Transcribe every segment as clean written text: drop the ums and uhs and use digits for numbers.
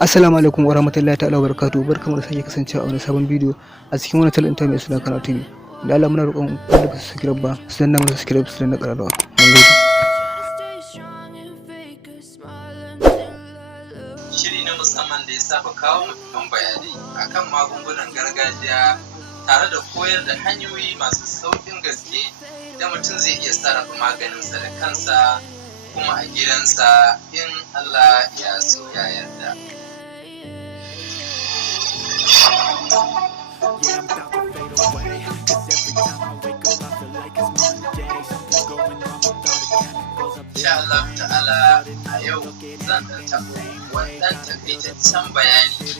Assalamu alaikum wa rahmatullahi ta'ala wa barakatuhu. Barkamu da sake kasancewa a wani sabon bidiyo a cikin wannan channel ɗin mai suna Kanawa TV. Da Allah muna roƙon wanda ba su subscribe ba su danna mana subscribe su danna ƙararrawa. Mun gode. Shiri na musamman da ya saba kawo mutum bayanai akan magungunan gargajiya tare da koyar da hanyoyi masu sauƙin gaske da mutum zai iya sarrafa maganinsa da kansa kuma a gidansa in Allah ya so ya yarda. Insha Allah ta'ala a yau zan taɓa wannan takaitaccen bayani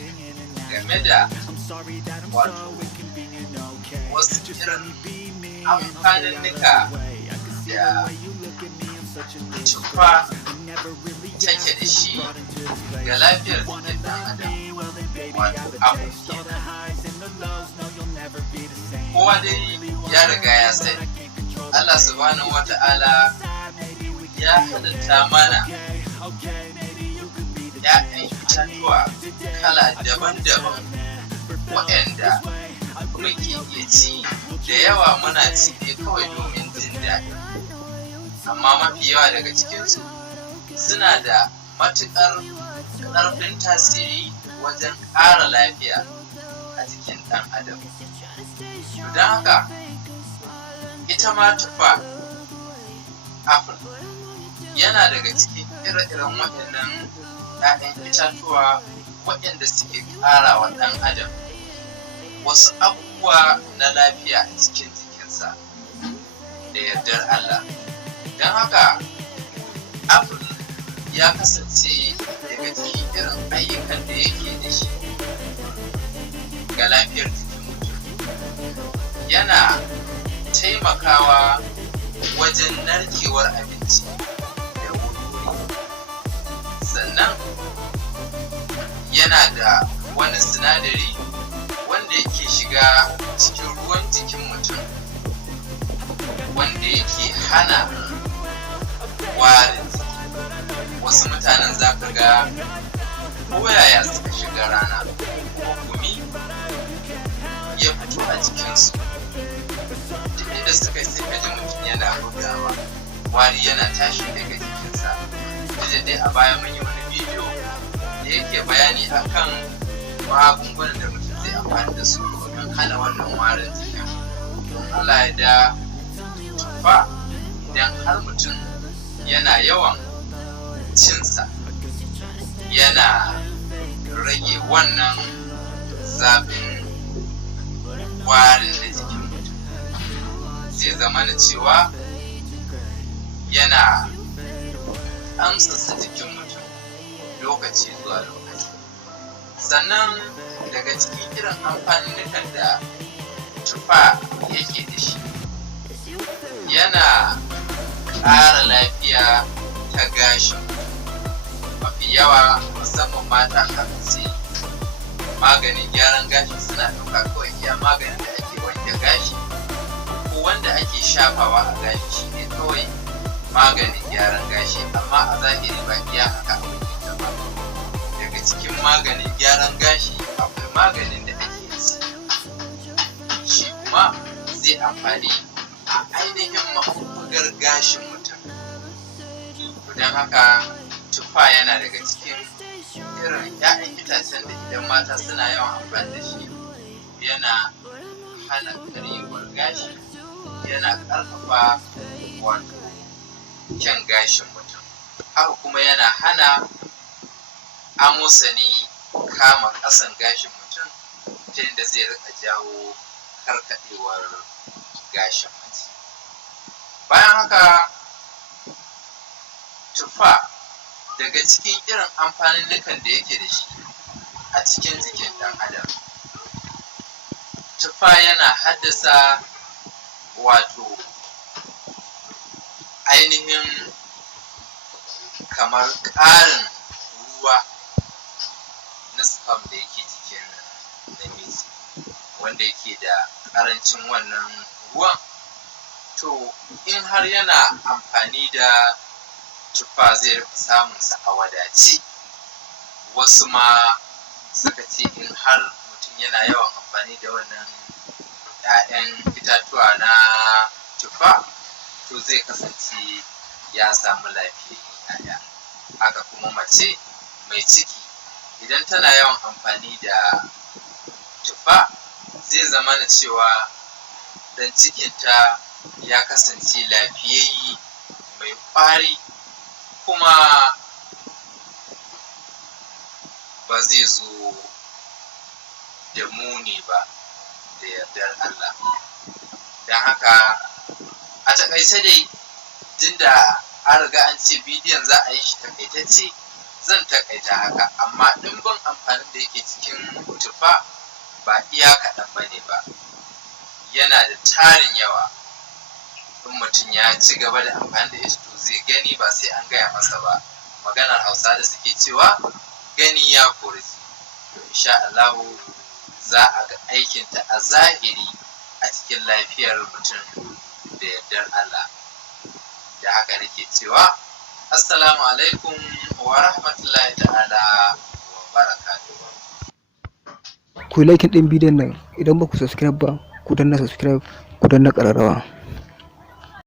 game da wasu irin amfaninnika da tufa take da shi ga lafiyar jikin ɗan adam, wato abubuwa. Kowa dai ya riga ya sani Allah subhanahu wa ta'ala ya halitta mana ‘ya'yan itatuwa kala daban-daban waɗanda muke iya ci da yawa muna ci ne kawai domin jin daɗi, amma mafi yawa daga cikinsu suna da matuƙar ƙarfin tasiri wajen ƙara lafiya a jikin ɗan adam. Don haka ita ma tufa apple yana daga cikin ire-iren waɗannan ‘ya'yan itatuwa waɗanda suke ƙara wa ɗan adam wasu abubuwa na lafiya a cikin jikinsa da yardar Allah. Don haka apple ya kasance daga cikin irin ayyukan da yake da shi ga lafiyar jikin mutum. Yana taimakawa wajen narkewar abinci da wuri, sannan yana da wani sinadari wanda yake shiga cikin ruwan jikin mutum wanda yake hana warin jiki. Wasu mutanen za ka ga koyaya suka shiga rana ko gumi ya fito a jikinsu, duk inda suka sai ka ji mutum yana bugawa, wari yana tashi daga jikinsa. Da dai a baya mun yi wani bidiyo da yake bayani akan magungunan da mutum zai amfani da su domin hana wannan warin jikin. Don Allah ya da tufa, idan har mutum yana yawan cinsa yana rage wannan zafin warin da jikin mutum, zai zama na cewa yana amsasa jikin mutum lokaci zuwa lokaci. Sannan daga cikin irin amfaninnukan da tufa yake da shi, yana ƙara lafiya ta gashin. Mafi yawa musamman mata kafin su maganin gyaran gashi suna ɗauka kawai iya maganin da ake wanke gashi ko wanda ake shafawa a gashi shi ne kawai maganin gyaran gashi, amma a zahiri ba iya haka ake ba. Daga cikin maganin gyaran gashi akwai maganin da ake yi shi kuma zai amfani a ainihin maɓuɓɓugar gashin mutum. Don haka tufa yana daga cikin irin ‘ya'yan itacen da idan mata suna yawan amfani da shi yana hana karyewar gashi, yana ƙarfafa wato kyan gashin mutum. Haka kuma yana hana amosani kama ƙasan gashin mutum ta yadda zai rika jawo karkaɗewar gashin mace. Bayan haka tufa daga cikin irin amfaninnukan da yake da shi a cikin jikin ɗan adam, tufa yana haddasa wato ainihin kamar ƙarin ruwa na sperm da yake jikin namiji wanda yake da ƙarancin wannan ruwan. To in har yana amfani da tufa zai rika samunsa a wadace, wasu ma suka ce in har mutum yana yawan amfani da wannan 'ya'yan itatuwa na tufa to zai kasance ya samu lafiyayyen 'ya'ya. Haka kuma mace mai ciki idan tana yawan amfani da tufa zai zamana cewa dan cikinta ya kasance lafiyayye mai ƙwari kuma ba zai zo da muni ba da yardar Allah. Don haka a taƙaice dai tunda an riga an ce bidiyon za a yi shi taƙaitacce zan taƙaita haka, amma ɗimbin amfanin da yake cikin tufa ba iya kaɗan ba ne ba, yana da tarin yawa. In mutum ya ci gaba da amfani da ita to zai gani ba sai an gaya masa ba. Maganar Hausa da suke cewa gani ya kori ji. To insha Allahu za a ga aikinta a zahiri a cikin lafiyar mutum da yardar Allah. Da haka nake cewa assalamu alaikum wa rahmatullahi ta'ala wa barakatuhu. Ku yi likin ɗin bidiyon nan, idan ba ku subscribe ba ku danna subscribe, ku danna ƙararrawa.